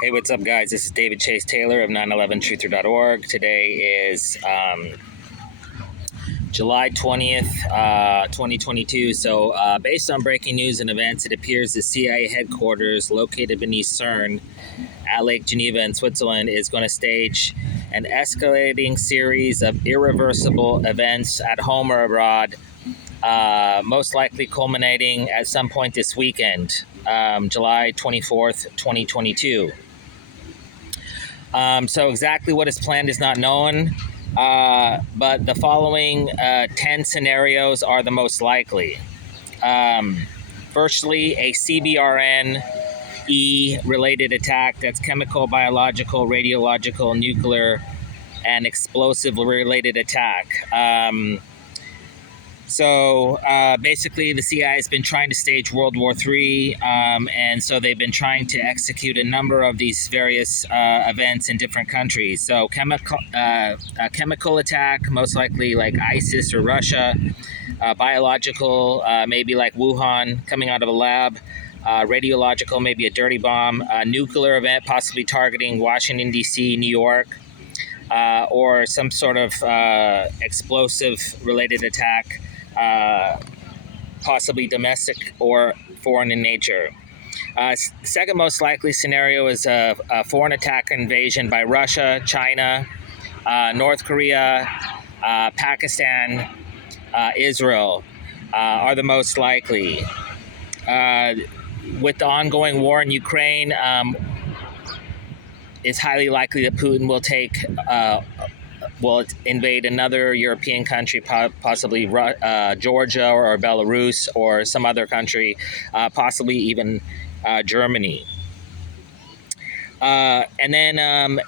Hey, what's up, guys? This is David Chase Taylor of 911truther.org. Today is July 20th, 2022. So, based on breaking news and events, it appears the CIA headquarters located beneath CERN at Lake Geneva in Switzerland is going to stage an escalating series of irreversible events at home or abroad, most likely culminating at some point this weekend, July 24th, 2022. So exactly what is planned is not known, but the following 10 scenarios are the most likely. Firstly, a CBRN-E related attack, that's chemical, biological, radiological, nuclear, and explosive related attack. So basically, the CIA has been trying to stage World War III, and so they've been trying to execute a number of these various events in different countries. So a chemical attack, most likely like ISIS or Russia. Biological, maybe like Wuhan coming out of a lab. Radiological, maybe a dirty bomb. Nuclear event, possibly targeting Washington, D.C., New York. Or some sort of explosive-related attack, possibly domestic or foreign in nature. Second most likely scenario is a foreign attack invasion by Russia, China, North Korea, Pakistan, Israel are the most likely. With the ongoing war in Ukraine, it's highly likely that Putin will invade another European country, possibly Georgia or Belarus or some other country, possibly even Germany. And then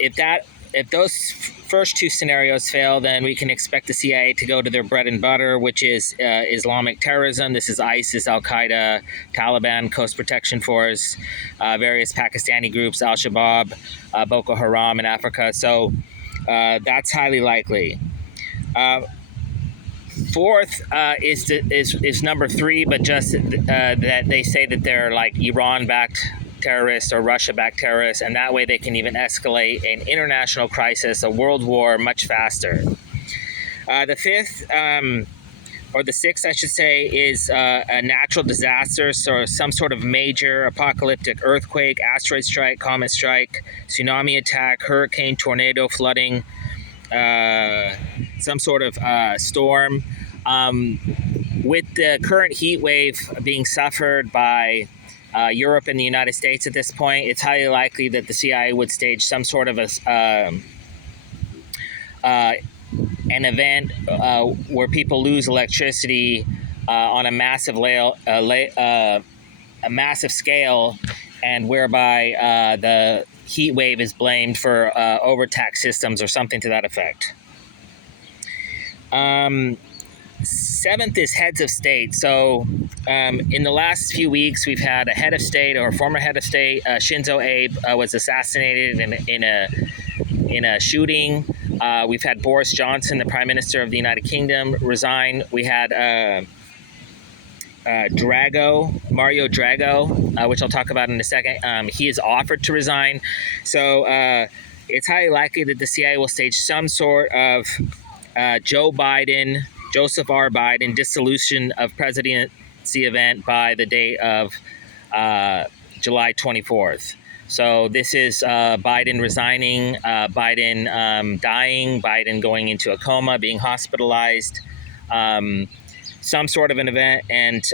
if those first two scenarios fail, then we can expect the CIA to go to their bread and butter, which is Islamic terrorism. This is ISIS, Al-Qaeda, Taliban, Coast Protection Force, various Pakistani groups, Al-Shabaab, Boko Haram in Africa. So that's highly likely. Fourth is number three, but just that they say that they're like Iran-backed terrorists or Russia-backed terrorists, and that way they can even escalate an international crisis, a world war, much faster. The fifth, or the sixth, I should say, is a natural disaster, so some sort of major apocalyptic earthquake, asteroid strike, comet strike, tsunami attack, hurricane, tornado, flooding, some sort of storm. With the current heat wave being suffered by Europe and the United States at this point, it's highly likely that the CIA would stage some sort of an event where people lose electricity on a massive scale, and whereby the heat wave is blamed for overtaxed systems or something to that effect. Seventh is heads of state. So in the last few weeks, we've had a head of state or former head of state, Shinzo Abe, was assassinated in a shooting. We've had Boris Johnson, the Prime Minister of the United Kingdom, resign. We had Mario Drago, which I'll talk about in a second. He has offered to resign. So it's highly likely that the CIA will stage some sort of Joseph R. Biden dissolution of presidency event by the date of July 24th. So this is Biden resigning, Biden dying, Biden going into a coma, being hospitalized, some sort of an event. And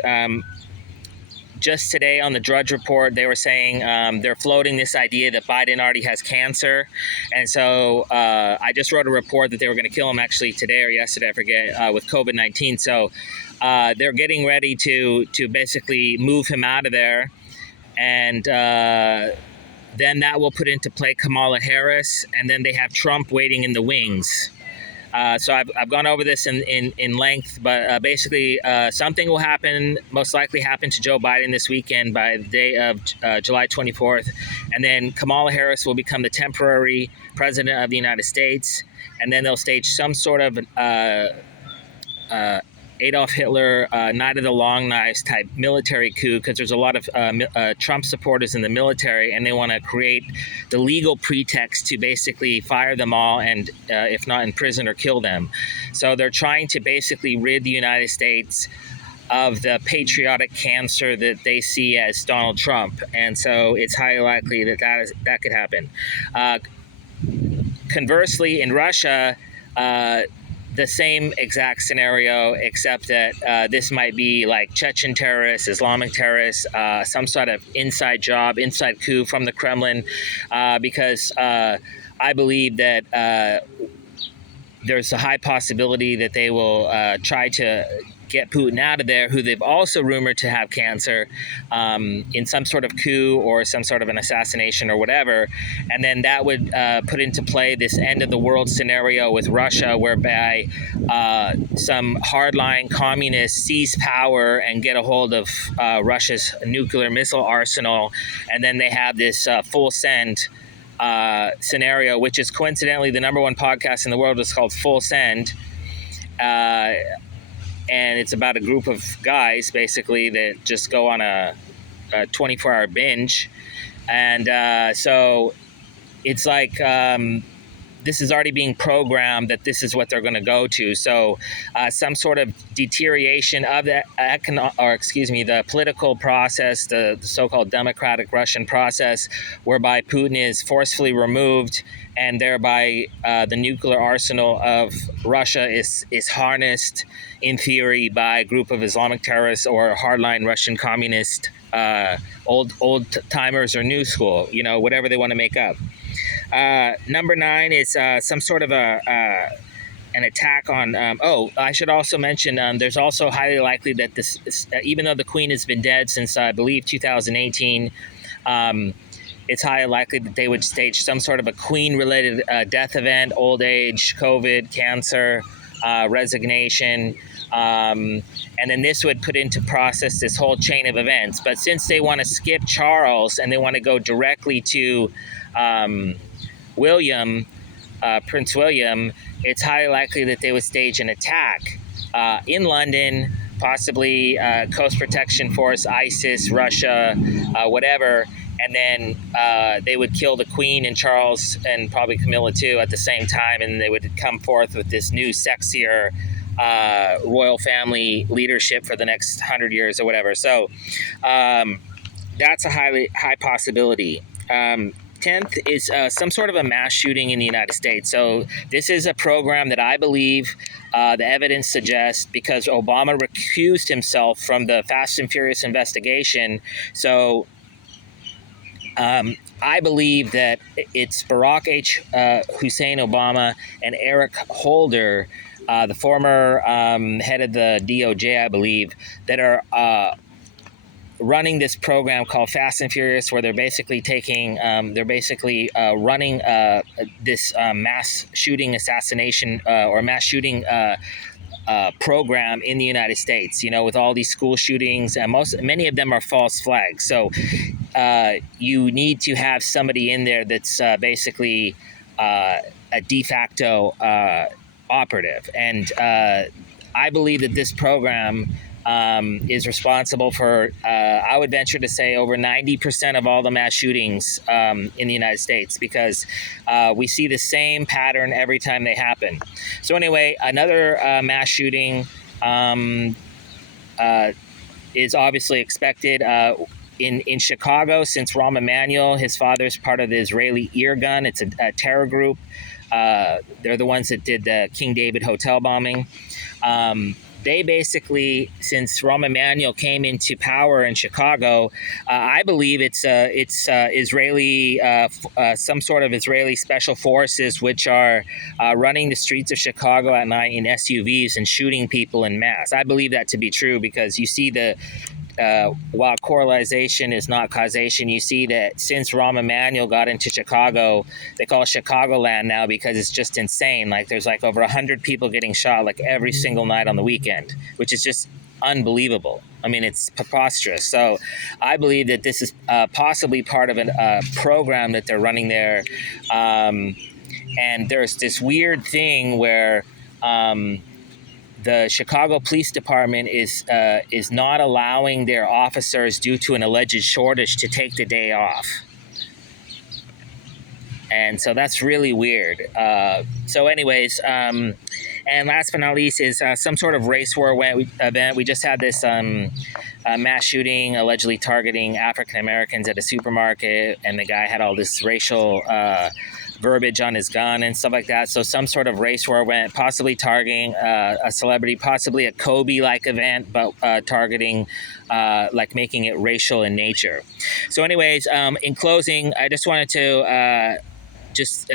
just today on the Drudge Report, they were saying they're floating this idea that Biden already has cancer. And so I just wrote a report that they were going to kill him actually today or yesterday, I forget, with COVID-19. So they're getting ready to basically move him out of there. And then that will put into play Kamala Harris. And then they have Trump waiting in the wings. So I've gone over this in length, but basically something will happen, most likely happen to Joe Biden this weekend by the day of July 24th. And then Kamala Harris will become the temporary president of the United States. And then they'll stage some sort of Adolf Hitler, Night of the Long Knives type military coup, because there's a lot of Trump supporters in the military, and they want to create the legal pretext to basically fire them all and, if not, imprison or kill them. So they're trying to basically rid the United States of the patriotic cancer that they see as Donald Trump. And so it's highly likely that that could happen. Conversely, in Russia, the same exact scenario, except that this might be like Chechen terrorists, Islamic terrorists, some sort of inside job, inside coup from the Kremlin, because I believe that there's a high possibility that they will try to get Putin out of there, who they've also rumored to have cancer, in some sort of coup or some sort of an assassination or whatever. And then that would put into play this end of the world scenario with Russia, whereby some hardline communists seize power and get a hold of Russia's nuclear missile arsenal. And then they have this full send scenario, which is coincidentally the number one podcast in the world. Is called Full Send. And it's about a group of guys, basically, that just go on a 24-hour binge. And so it's like this is already being programmed that this is what they're going to go to. So some sort of deterioration of the the political process, the so-called democratic Russian process, whereby Putin is forcefully removed, and thereby the nuclear arsenal of Russia is harnessed, in theory, by a group of Islamic terrorists or hardline Russian communist, old timers or new school, whatever they want to make up. Number 9 is some sort of an attack on. I should also mention there's also highly likely that this, even though the Queen has been dead since I believe 2018, it's highly likely that they would stage some sort of a Queen-related death event, old age, COVID, cancer, resignation. And then this would put into process this whole chain of events. But since they want to skip Charles and they want to go directly to William, Prince William, it's highly likely that they would stage an attack in London, possibly Coast Protection Force, ISIS, Russia, whatever, and then they would kill the Queen and Charles and probably Camilla too at the same time, and they would come forth with this new, sexier royal family leadership for the next 100 years or whatever. So that's a high possibility. 10th is some sort of a mass shooting in the United States. So this is a program that I believe the evidence suggests, because Obama recused himself from the Fast and Furious investigation. So I believe that it's Barack Hussein Obama and Eric Holder, the former head of the DOJ, I believe, that are running this program called Fast and Furious, where they're basically running this mass shooting assassination or mass shooting program in the United States, with all these school shootings, and many of them are false flags. So you need to have somebody in there that's basically a de facto operative. And I believe that this program is responsible for, I would venture to say, over 90% of all the mass shootings in the United States, because we see the same pattern every time they happen. So anyway, another mass shooting is obviously expected in Chicago, since Rahm Emanuel, his father's part of the Israeli Irgun. It's a terror group. They're the ones that did the King David Hotel bombing. They basically, since Rahm Emanuel came into power in Chicago, I believe it's Israeli, some sort of Israeli special forces, which are running the streets of Chicago at night in SUVs and shooting people in mass. I believe that to be true, because you see while correlation is not causation, you see that since Rahm Emanuel got into Chicago, they call it Chicagoland now, because it's just insane. Like, there's like over 100 people getting shot like every single night on the weekend, which is just unbelievable. I mean, it's preposterous. So I believe that this is possibly part of a program that they're running there. And there's this weird thing where the Chicago Police Department is not allowing their officers, due to an alleged shortage, to take the day off. And so that's really weird. So anyways, and last but not least is some sort of race war event. We just had this mass shooting allegedly targeting African Americans at a supermarket, and the guy had all this racial verbiage on his gun and stuff like that. So some sort of race war event, possibly targeting a celebrity, possibly a Kobe-like event, but targeting, like making it racial in nature. So anyways, in closing, I just wanted to just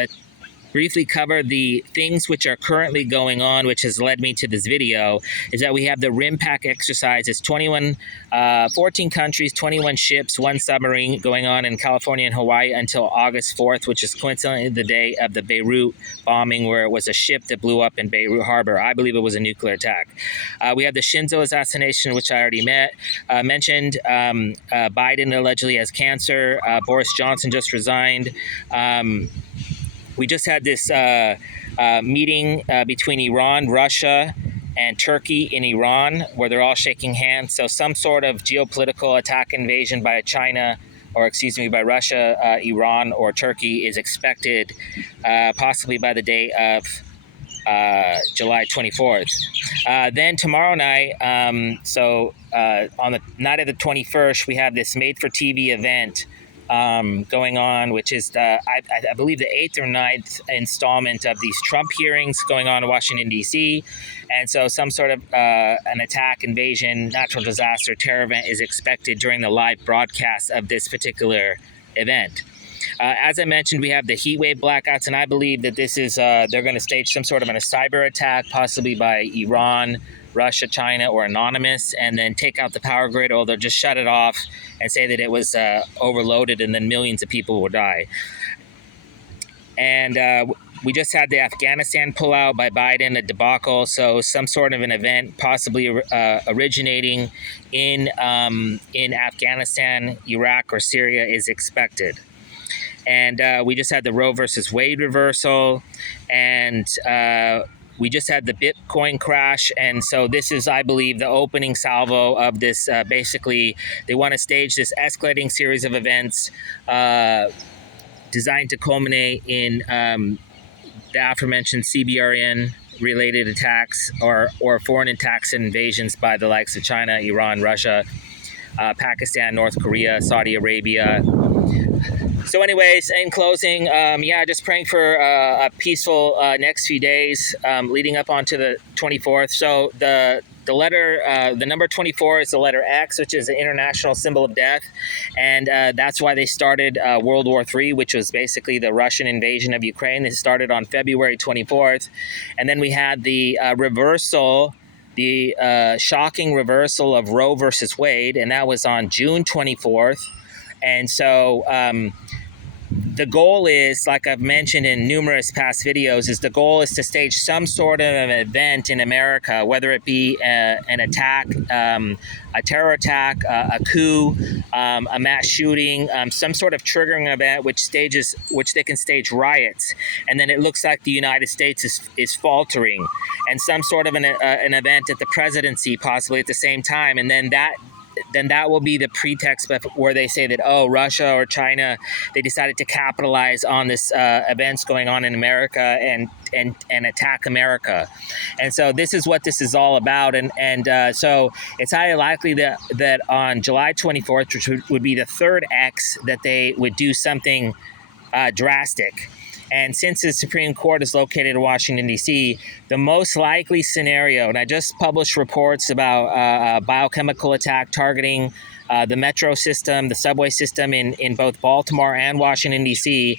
briefly cover the things which are currently going on, which has led me to this video, is that we have the Rim Pack exercise. It's 14 countries, 21 ships, 1 submarine going on in California and Hawaii until August 4th, which is coincidentally the day of the Beirut bombing, where it was a ship that blew up in Beirut Harbor. I believe it was a nuclear attack. We have the Shinzo assassination, which I already mentioned. Biden allegedly has cancer. Boris Johnson just resigned. We just had this meeting between Iran, Russia, and Turkey in Iran, where they're all shaking hands. So some sort of geopolitical attack, invasion by China, or excuse me, by Russia, Iran, or Turkey is expected possibly by the day of July 24th. Then tomorrow night, on the night of the 21st, we have this made-for-TV event going on, which is I believe the 8th or 9th installment of these Trump hearings going on in Washington, D.C. And so some sort of an attack, invasion, natural disaster, terror event is expected during the live broadcast of this particular event. As I mentioned, we have the heat wave blackouts, and I believe that this is they're going to stage some sort of a cyber attack, possibly by Iran, Russia, China, or anonymous, and then take out the power grid, or they'll just shut it off and say that it was overloaded, and then millions of people will die. And we just had the Afghanistan pullout by Biden, a debacle. So some sort of an event possibly originating in Afghanistan, Iraq, or Syria is expected. And we just had the Roe versus Wade reversal, and we just had the Bitcoin crash. And so this is, I believe, the opening salvo of this. Basically, they want to stage this escalating series of events designed to culminate in the aforementioned CBRN-related attacks or foreign attacks and invasions by the likes of China, Iran, Russia, Pakistan, North Korea, Saudi Arabia. So anyways, in closing, just praying for a peaceful next few days leading up onto the 24th. So the letter, the number 24 is the letter X, which is an international symbol of death. And that's why they started World War III, which was basically the Russian invasion of Ukraine. It started on February 24th. And then we had the reversal, the shocking reversal of Roe versus Wade, and that was on June 24th. And so the goal is, like I've mentioned in numerous past videos, is the goal is to stage some sort of an event in America, whether it be an attack, a terror attack, a coup, a mass shooting, some sort of triggering event which they can stage riots. And then it looks like the United States is faltering, and some sort of an event at the presidency possibly at the same time. And then that will be the pretext where they say that, oh, Russia or China, they decided to capitalize on this events going on in America and attack America. And so this is what this is all about. And so it's highly likely that on July 24th, which would be the third X, that they would do something drastic. And since the Supreme Court is located in Washington, D.C., the most likely scenario, and I just published reports about a biochemical attack targeting the metro system, the subway system in both Baltimore and Washington, D.C.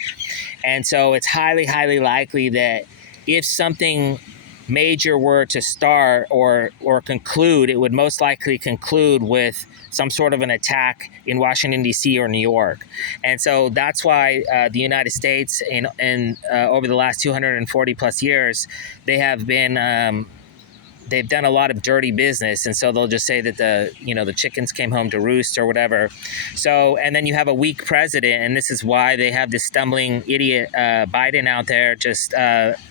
And so it's highly, highly likely that if something major were to start or conclude, it would most likely conclude with some sort of an attack in Washington, D.C. or New York. And so that's why the United States, over the last 240 plus years, they have been they've done a lot of dirty business. And so they'll just say that the chickens came home to roost or whatever. So, and then you have a weak president, and this is why they have this stumbling idiot Biden out there just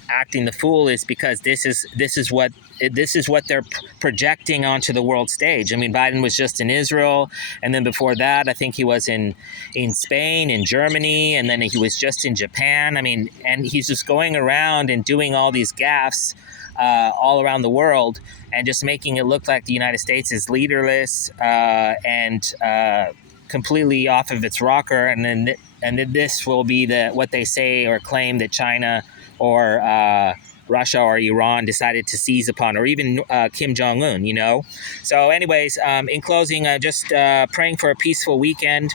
acting the fool is because this is what they're projecting onto the world stage. I mean, Biden was just in Israel, and then before that, I think he was in Spain, in Germany, and then he was just in Japan. I mean, and he's just going around and doing all these gaffes all around the world, and just making it look like the United States is leaderless and completely off of its rocker. And then this will be what they say or claim that China or Russia or Iran decided to seize upon, or even Kim Jong-un, you know? So anyways, in closing, just praying for a peaceful weekend.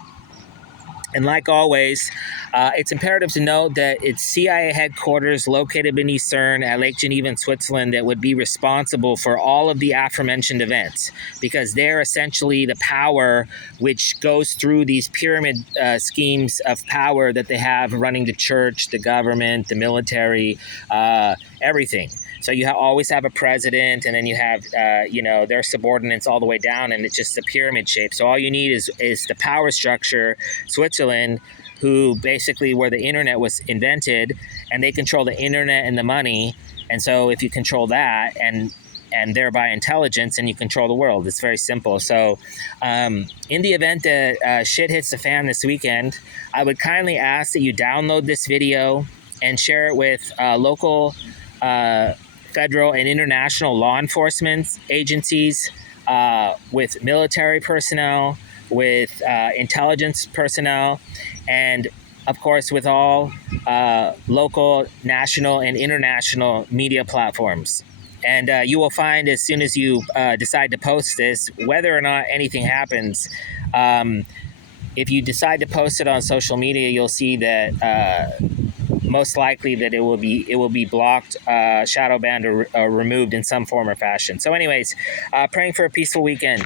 And like always, it's imperative to note that it's CIA headquarters located beneath CERN at Lake Geneva in Switzerland that would be responsible for all of the aforementioned events, because they're essentially the power which goes through these pyramid schemes of power that they have running the church, the government, the military, everything. So you always have a president, and then you have, their subordinates all the way down, and it's just a pyramid shape. So all you need is the power structure, Switzerland, who basically where the internet was invented, and they control the internet and the money. And so if you control that and thereby intelligence, and you control the world. It's very simple. So in the event that shit hits the fan this weekend, I would kindly ask that you download this video and share it with local federal and international law enforcement agencies, with military personnel, with intelligence personnel, and of course with all local, national, and international media platforms. And you will find, as soon as you decide to post this, whether or not anything happens, if you decide to post it on social media, you'll see that most likely that it will be blocked, shadow banned, or removed in some form or fashion. So anyways, praying for a peaceful weekend.